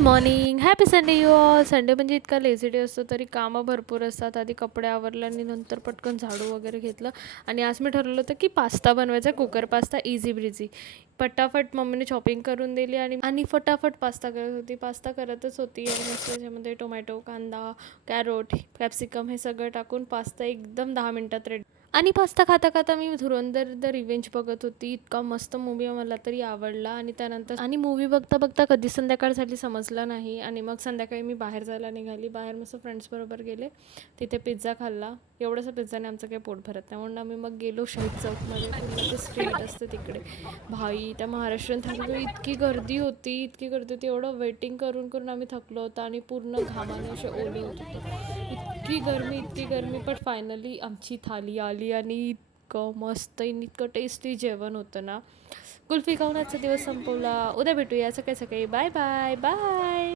Good morning, happy Sunday you all. Sunday म्हणजे इतका lazy day असतो तरी कामं भरपूर असतात. आधी कपडे आवरले आणि नंतर पटकन झाडू वगैरे घेतलं. आणि आज मी ठरवलं होतं की पास्ता बनवायचा, कुकर पास्ता इझी ब्रिझी. पटापट मम्मीने चॉपिंग करून दिली आणि आणि फटाफट पास्ता करत होती. पास्ता करतच होती आणि मस्त त्याच्यामध्ये टोमॅटो, कांदा, कॅरोट, कॅप्सिकम हे सगळं टाकून पास्ता एकदम 10 मिनटात रेडी. आणि पास्ता खाता खाता मी धुरंधर द रिव्हेंज बघत होती. इतका मस्त मूवी मला तरी आवडला. आणि त्यानंतर आणि मूवी बघता बघता कधी संध्याकाळ झाली समजलं नाही. आणि मग संध्याकाळी मी बाहेर जायला निघाली. बाहेर मस्त फ्रेंड्सबरोबर गेले. तिथे पिझ्झा खाल्ला. एवढंसं पिझ्झाने आमचं काही पोट भरत नाही म्हणून आम्ही मग गेलो शहीद चौकमध्ये. पूर्ण ते स्ट्रीट असते तिकडे. भाई त्या महाराष्ट्रीयन थालीकडे इतकी गर्दी होती, इतकी गर्दी होती. एवढं वेटिंग करून करून आम्ही थकलो होतो आणि पूर्ण घामाने असे ओले होत होतो. इतकी गरमी पण फायनली आमची थाली आली आणि इतकं मस्त इतकं टेस्टी जेवण होतं ना. कुल्फी खाऊन आजचा दिवस संपवला. उद्या भेटूया सकाळी सकाळी. Bye bye bye.